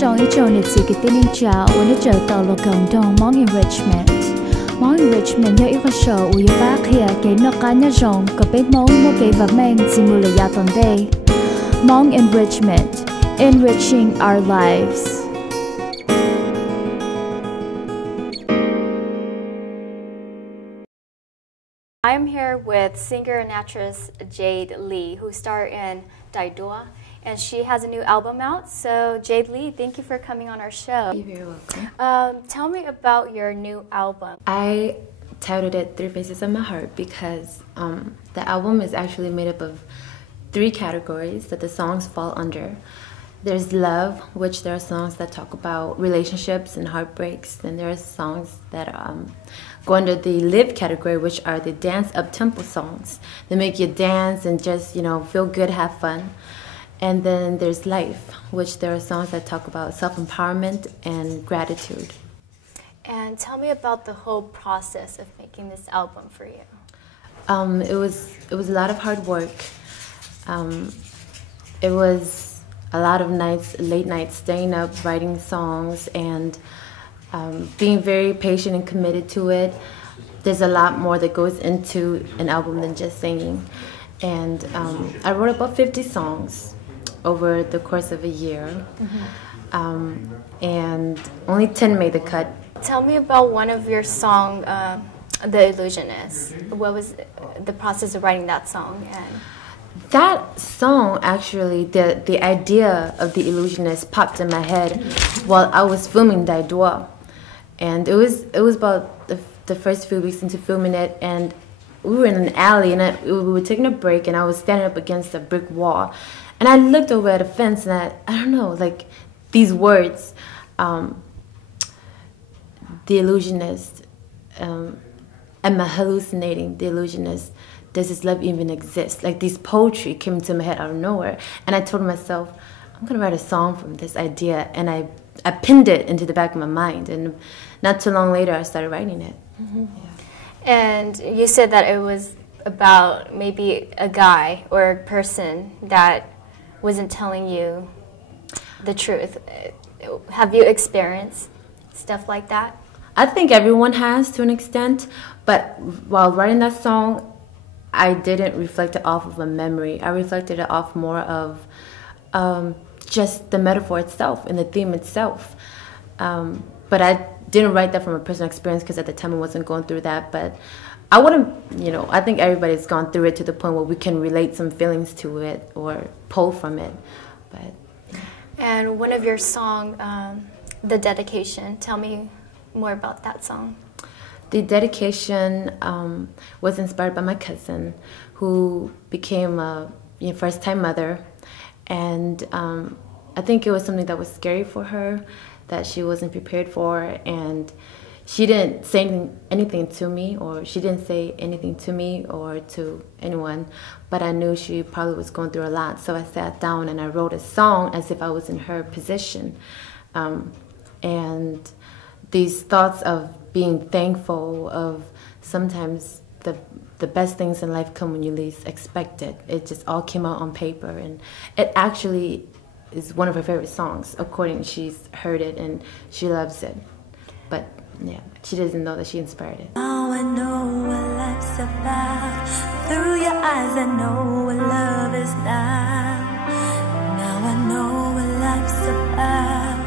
Xiong ý chồng nhiệt sĩ cái tên anh chào when it trở tàu lộc cộng đồng Hmong Enrichment. Hmong Enrichment nhớ ý có sở u yêu bác here cái nó cá nhớ rong có bé mong mua cái và mang chỉ mua lời ya tuần đây. Hmong Enrichment, enriching our lives. I'm here with singer and actress Jade Lee, who starred in Dai Dua, and she has a new album out. So, Jade Lee, thank you for coming on our show. You're very welcome. Tell me about your new album. I titled it Three Faces of My Heart because the album is actually made up of 3 categories that the songs fall under. There's love, which there are songs that talk about relationships and heartbreaks, and there are songs that go under the live category, which are the dance up-tempo songs that make you dance and just, you know, feel good, have fun. And then there's life, which there are songs that talk about self-empowerment and gratitude. And tell me about the whole process of making this album for you. It was a lot of hard work. It was a lot of nights, late nights, staying up, writing songs, and being very patient and committed to it. There's a lot more that goes into an album than just singing. And I wrote about 50 songs over the course of a year, and only 10 made the cut. Tell me about one of your songs, The Illusionist. What was the process of writing that song? And that song, actually, the idea of The Illusionist popped in my head while I was filming Dai Dua. And it was about the first few weeks into filming it, and we were in an alley, and we were taking a break, and I was standing up against a brick wall. And I looked over at a fence, and I don't know, like, these words, The Illusionist, am I hallucinating? The Illusionist. Does this love even exist? Like, these poetry came into my head out of nowhere, and I told myself, I'm gonna write a song from this idea, and I pinned it into the back of my mind, and not too long later I started writing it. Yeah. And you said that it was about maybe a guy or a person that wasn't telling you the truth. Have you experienced stuff like that? I think everyone has to an extent, but while writing that song, I didn't reflect it off of a memory. I reflected it off more of just the metaphor itself and the theme itself. But I didn't write that from a personal experience because at the time I wasn't going through that. But I wouldn't, you know, I think everybody's gone through it to the point where we can relate some feelings to it or pull from it. But and one of your songs, The Dedication, tell me more about that song. The Dedication was inspired by my cousin, who became a first-time mother, and I think it was something that was scary for her, that she wasn't prepared for, and she didn't say anything to me, or she didn't say anything to me or to anyone, but I knew she probably was going through a lot, so I sat down and I wrote a song as if I was in her position, and these thoughts of being thankful, of sometimes the best things in life come when you least expect it. It just all came out on paper, and it actually is one of her favorite songs. According, she's heard it and she loves it. But yeah, she doesn't know that she inspired it. Now I know what life's about. Through your eyes I know what love is now. Now I know what life's about.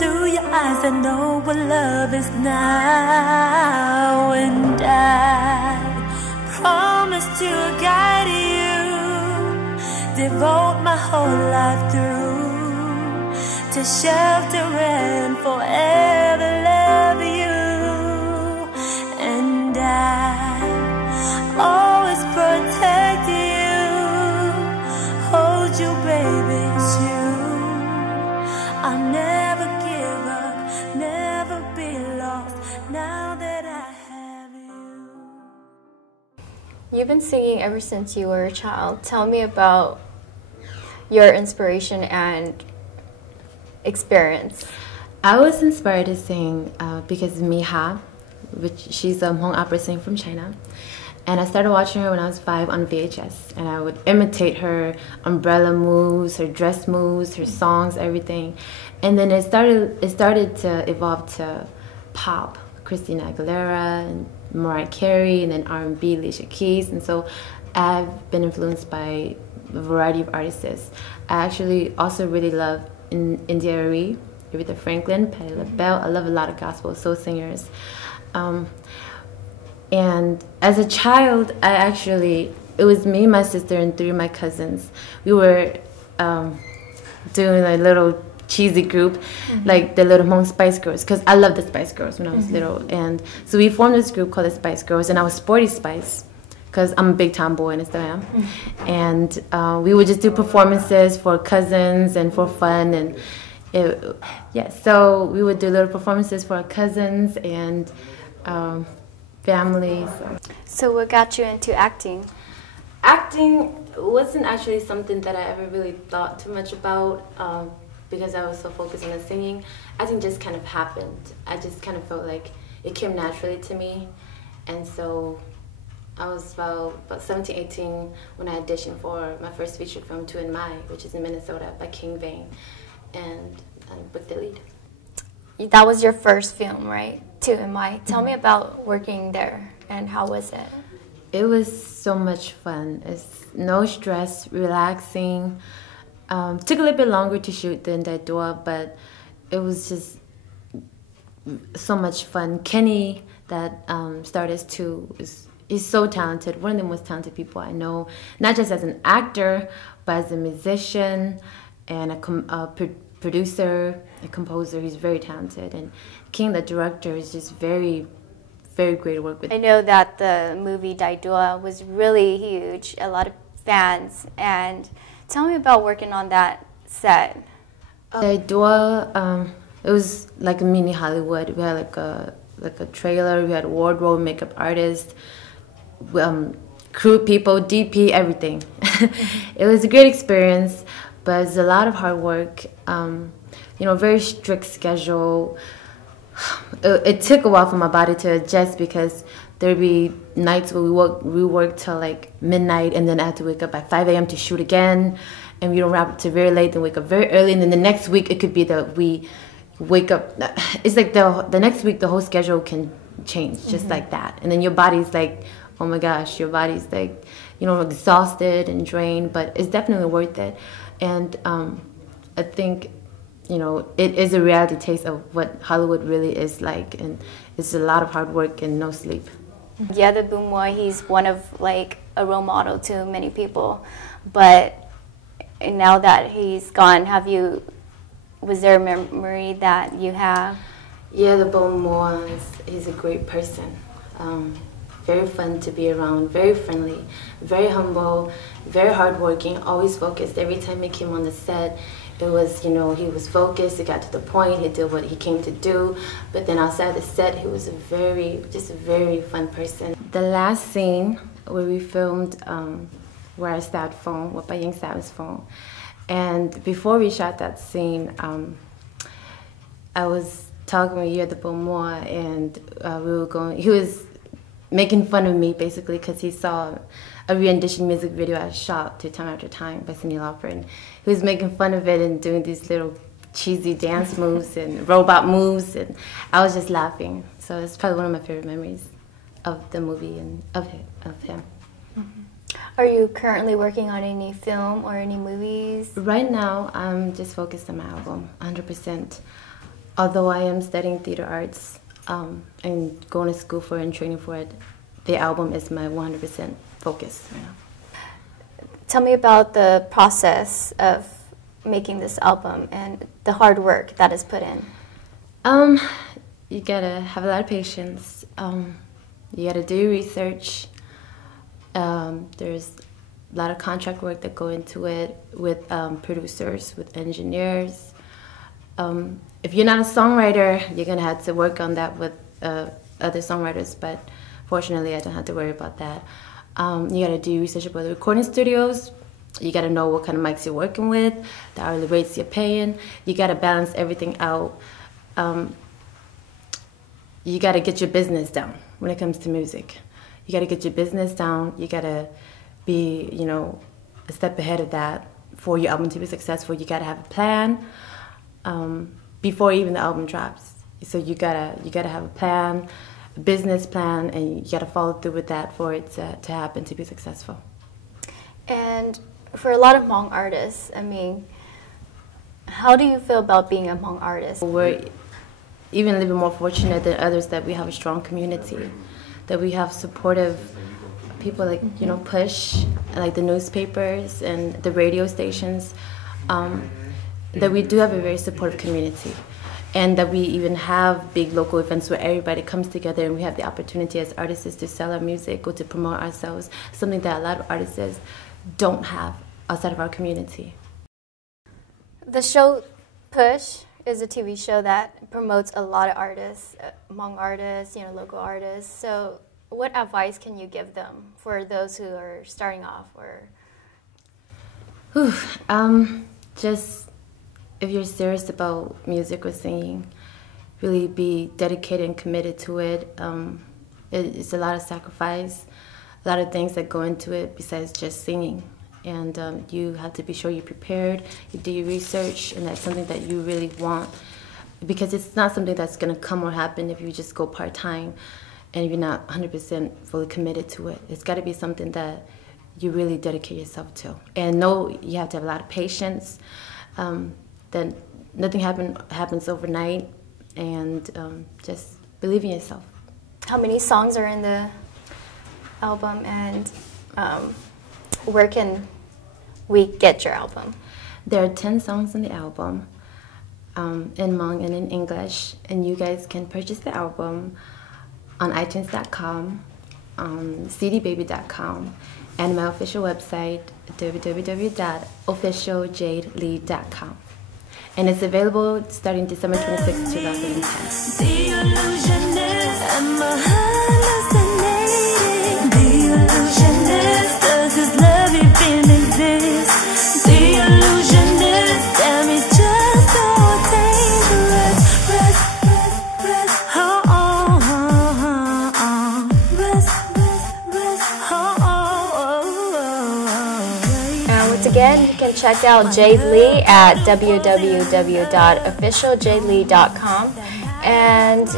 Through your eyes I know what love is now. And I promise to guide you, devote my whole life through, to shelter and forever love you. And I always protect you, hold you, baby, it's you. I'll never give up, never be lost, now that I have you. You've been singing ever since you were a child. Tell me about your inspiration and experience. I was inspired to sing because Mi Ha, which she's a Hmong opera singer from China, And I started watching her when I was 5 on VHS, and I would imitate her umbrella moves, her dress moves, her songs, everything. And then it started to evolve to pop, Christina Aguilera and Mariah Carey, and then R&B, Alicia Keys. And so I've been influenced by a variety of artists. I actually also really love India Arie, Aretha Franklin, Patti LaBelle. I love a lot of gospel soul singers. And as a child, it was me, my sister, and 3 of my cousins. We were doing a little cheesy group, like the little Hmong Spice Girls, because I loved the Spice Girls when I was little. And so we formed this group called the Spice Girls, and I was Sporty Spice, because I'm a big tomboy and I still am. And we would just do performances for cousins and for fun. And so we would do little performances for our cousins and families. So what got you into acting? Acting wasn't actually something that I ever really thought too much about because I was so focused on the singing. Acting just kind of happened. I just kind of felt like it came naturally to me. And so I was about 17, 18 when I auditioned for my first feature film, To In My, which is in Minnesota by King Vane, and I booked the lead. That was your first film, right? To In My. Tell me about working there and how was it? It was so much fun. It's no stress, relaxing. Took a little bit longer to shoot than Daidua, but it was just so much fun. Kenny, that starred as Tu, is so talented. One of the most talented people I know, not just as an actor, but as a musician and a producer, a composer. He's very talented. And King, the director, is just very, very great to work with. I know that the movie Daidua was really huge, a lot of fans. And tell me about working on that set. Daidua, it was like a mini Hollywood. We had like a trailer, we had a wardrobe, makeup artist, crew people, DP, everything. It was a great experience, but it's a lot of hard work. Very strict schedule. It took a while for my body to adjust because there'd be nights where we work till like midnight, and then I had to wake up at 5 a.m. to shoot again, and we don't wrap up till very late, then wake up very early, and then the next week it could be that we wake up. It's like the next week the whole schedule can change just like that, and then your body's like, oh my gosh, your body's like, exhausted and drained, but it's definitely worth it. And I think, it is a reality taste of what Hollywood really is like, and it's a lot of hard work and no sleep. Yeah, the Boomoy, he's one of like a role model to many people, but now that he's gone, was there a memory that you have? Yeah, the Boomoy, he's a great person. Very fun to be around, very friendly, very humble, very hardworking, always focused. Every time he came on the set, it was, he was focused, he got to the point, he did what he came to do. But then outside the set, he was just a very fun person. The last scene where we filmed where I stabbed phone, where Baying stabbed his phone. And before we shot that scene, I was talking with Ye the Beaumont, and he was making fun of me basically because he saw a re-rendition music video I shot to Time After Time by Cyndi Lauper, and he was making fun of it and doing these little cheesy dance moves and robot moves, and I was just laughing. So it's probably one of my favorite memories of the movie and of him. Are you currently working on any film or any movies? Right now, I'm just focused on my album, 100%. Although I am studying theater arts and going to school for it and training for it, the album is my 100% focus right now. Tell me about the process of making this album and the hard work that is put in. You gotta have a lot of patience. You gotta do your research. There's a lot of contract work that go into it with producers, with engineers. If you're not a songwriter, you're gonna have to work on that with other songwriters, but fortunately I don't have to worry about that. You gotta do research about the recording studios. You gotta know what kind of mics you're working with, the hourly rates you're paying. You gotta balance everything out. You gotta get your business down when it comes to music. You got to get your business down. You got to be, you know, a step ahead of that. For your album to be successful, you got to have a plan before even the album drops. So you gotta have a plan, a business plan, and you gotta follow through with that for it to happen, to be successful. And for a lot of Hmong artists, I mean, how do you feel about being a Hmong artist? We're even a little bit more fortunate than others that we have a strong community, that we have supportive people like, you know, Push, like the newspapers and the radio stations, that we do have a very supportive community. And that we even have big local events where everybody comes together and we have the opportunity as artists to sell our music or to promote ourselves, something that a lot of artists don't have outside of our community. The show Push is a TV show that promotes a lot of artists, Hmong artists, you know, local artists. So what advice can you give them for those who are starting off? Or just if you're serious about music or singing, really be dedicated and committed to it. It's a lot of sacrifice, a lot of things that go into it besides just singing. And you have to be sure you're prepared, you do your research, and that's something that you really want. Because it's not something that's going to come or happen if you just go part-time and you're not 100% fully committed to it. It's got to be something that you really dedicate yourself to. And know you have to have a lot of patience. Then nothing happens overnight, and just believe in yourself. how many songs are in the album, and where can we get your album? There are 10 songs in the album, in Hmong and in English, and you guys can purchase the album on iTunes.com, cdbaby.com, and my official website, www.officialjadelee.com. And it's available starting December 26, 2010. The illusionist and my hallucinating. The illusionist, does his love even exist? The illusionist, damn, it's just so dangerous. Rest, rest, rest, oh, oh, oh, oh. Rest, rest, rest, oh, oh, oh, oh. And once again, you can check out Jade Lee at www.officialjadelee.com. And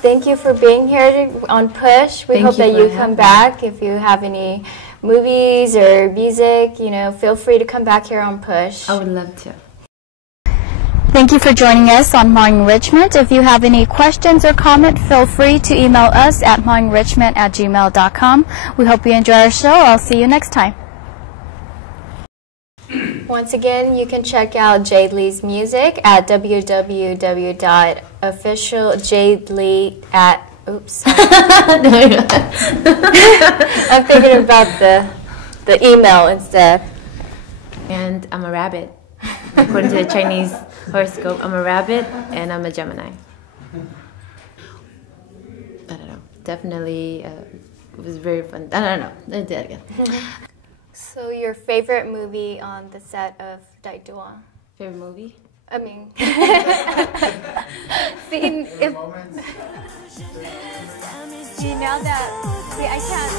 thank you for being here on Push. We hope that you come back. If you have any movies or music, you know, feel free to come back here on Push. I would love to. Thank you for joining us on Hmong Enrichment. If you have any questions or comment, feel free to email us at hmongenrichment@gmail.com. We hope you enjoy our show. I'll see you next time. Once again, you can check out Jade Lee's music at www.officialjadelee at. Oops, sorry. I'm thinking about the email instead. And I'm a rabbit. According to the Chinese horoscope, I'm a rabbit and I'm a Gemini. I don't know. Definitely, it was very fun. I don't know. Let's do it again. So your favorite movie on the set of Dai Dua? Favorite movie? I mean, see, now that, see, I can't.